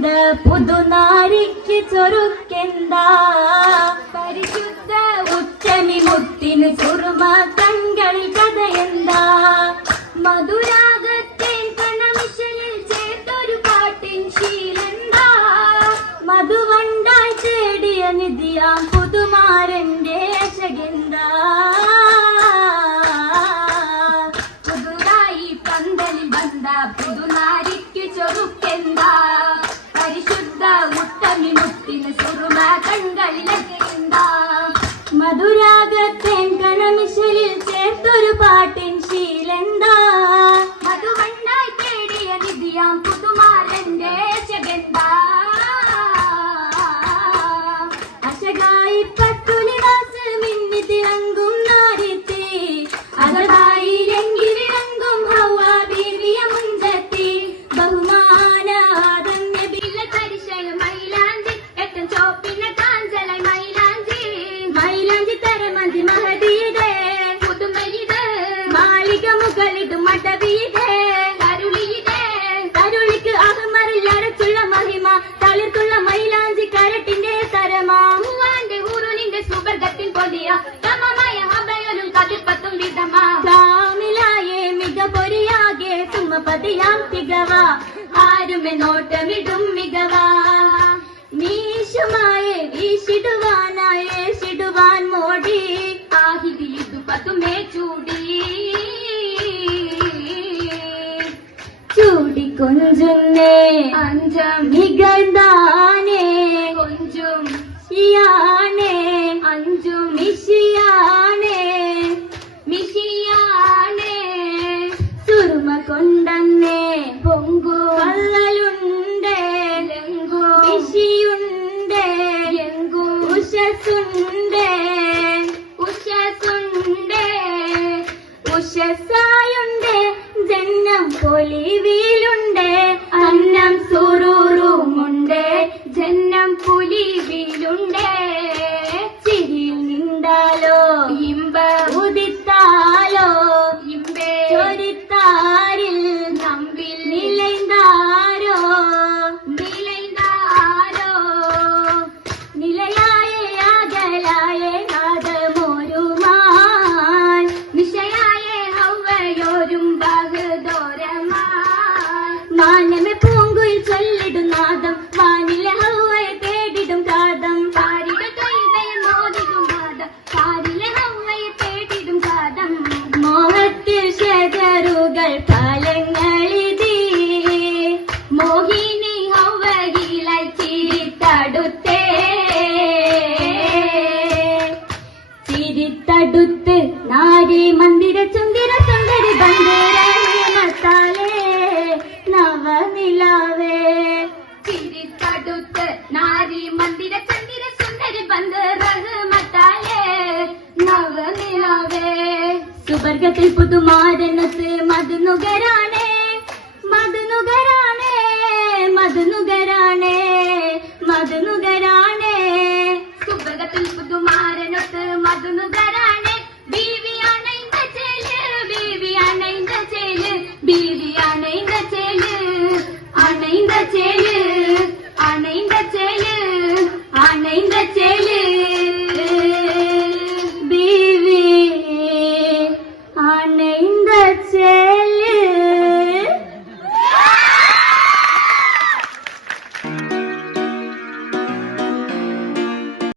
വந்த പുതുനാരിക്ക് ചൊരുക്കെന്താ പരിശുദ്ധ ഉച്ചമി മുത്തിന് ചുറുമ കൺകളിൽ കഥയെന്താ മധുരാഗത്തേൻ കണമിഷനിൽ ചേർത്തൊരു പാട്ടിൻ ശീലെന്താ മധുവണ്ടായി ചേടിയ നിധിയാം പുതുമാരന്റെ അശകെന്താ പുതുതായി പന്തലിൽ വന്ന പുതുനാരിക്ക് ചൊരുക്കെന്താ പരിശുദ്ധ ഉത്തമി മുത്തിന് സുറുമ കൺകളിലെന്താ മധുരാഗത്തേൻ കണമിഷലിൽ ചേർത്തൊരു പാട്ടിൻ ശീലെന്താ മധുവണ്ടായി തേടിയ നിധിയാം പുതുമാരന്റെ അശകെന്താ അശകായി പട്ടുലിവാസ് മിന്നി തിളങ്ങും നാരിത്തി അതായി രംഗി വിളങ്ങും ഹൗവ ബീവിയ മുഞ്ചത്തി ബഹുമാനാദം നബില പരിശൽ മൈലാഞ്ചി എത്തൻ ചോപ്പിന കാഞ്ചലായി മൈലാഞ്ചി മൈലാഞ്ചി തരമഞ്ചി മഹദീദേ പുതുമരിത് മാളിക മുകളിത് മടവീദേ കരുളിയിതേ കരുളിക്ക് അഹമറിൽ അരച്ചുള്ള മഹിമ തളിർത്തുള്ള മൈലാഞ്ചി കരട്ടിന്റെ തരമാ മൂവാന്റെ ഊരുനിന്റെ സുവർഗത്തിൽ പൊതിയ സമമായ ഹബയലും കതിപ്പത്തും വിധമാ കാമിലായേ മിക പൊരിയാകെ സുമപതിയാം തികവ ആരുമെ നോട്ടമിടും മികവാ നീശുമായെ വീശിടുവാനായേ ശിടുവാൻ മോടി ആഹിരിയിതു പതുമേ ചൂടി ചൂടി കൊഞ്ചുന്നേ അഞ്ചം നികഴ്ന്നാനേ കൊഞ്ചും ിയാണേ അഞ്ചും മിഷിയാണേ മിഷിയാണേ സുറുമ കൊണ്ടന്നേ പൊങ്കു വള്ളലുണ്ടേ ലങ്കു മിഷിയുണ്ടേ ലങ്കു ഉഷസുണ്ടേ ഉഷസുണ്ടേ ഉഷസായുണ്ടേ ജന്നം പൊലിവിലുണ്ടേ അന്നം സുറൂറുമുണ്ടേ ജന്നം പുലിവിലുണ്ടേ ചിരിയിൽ നിന്താലോ ഇമ്പ ഉദിത്താലോ ഇമ്പേ ചൊരിത്താരിൽ നമ്പിൽ നിലൈന്താരോ നിലൈന്താരോ നിലയായ അകലായ നാദമോരുമാൻ നിശയായ ഹൗവയോരും ബഹദോരമാൻ മാനമെ പൂങ്കുയിൽ ചൊല്ലിടും നാദം വാനിലെ ഹൗവയെ തേടിടും കാതം പാരിട കൈതയിൽ മോദിടും നാദം പാരിലെ ഹൗവയെ തേടിടും കാതം മോഹത്തിൽ ഷജറുകൾ ഫലങ്ങളിതീ മോഹിനി ഹൗവയിലായി ചിരിത്തടുത്തേ ചിരിത്തടുത്ത് നാരി മന്ദിര ചുന്ദിര സുന്ദരി ബന്ധുരത്താലേ നവനിലാവേ ചിരിത്തടുത്ത് നാരി മന്ദിര ചന്ദിര സുന്ദരി ബന്ധുരത്താലേ നവനിലാവേ സുവർഗത്തിൽ പുതുമാരനത്ത് മധുനുകരാണേ മധുനുകരാണേ മധുനുകരാണേ മധുനുകരാണേ സുവർഗത്തിൽ പുതുമാരനത്ത് മധുനുകരാണേ ബീവിയാണ് ഇന്ന ചേല് ബീവിയാണ് ഇന്ന ചേല് ബീവിയാണ് ഇന്ന ചേല് അണൈന്ത ചേല് അണൈന്ത ചേല് അണൈന്ത ചേല് ബീവി അണൈന്ത ചേല്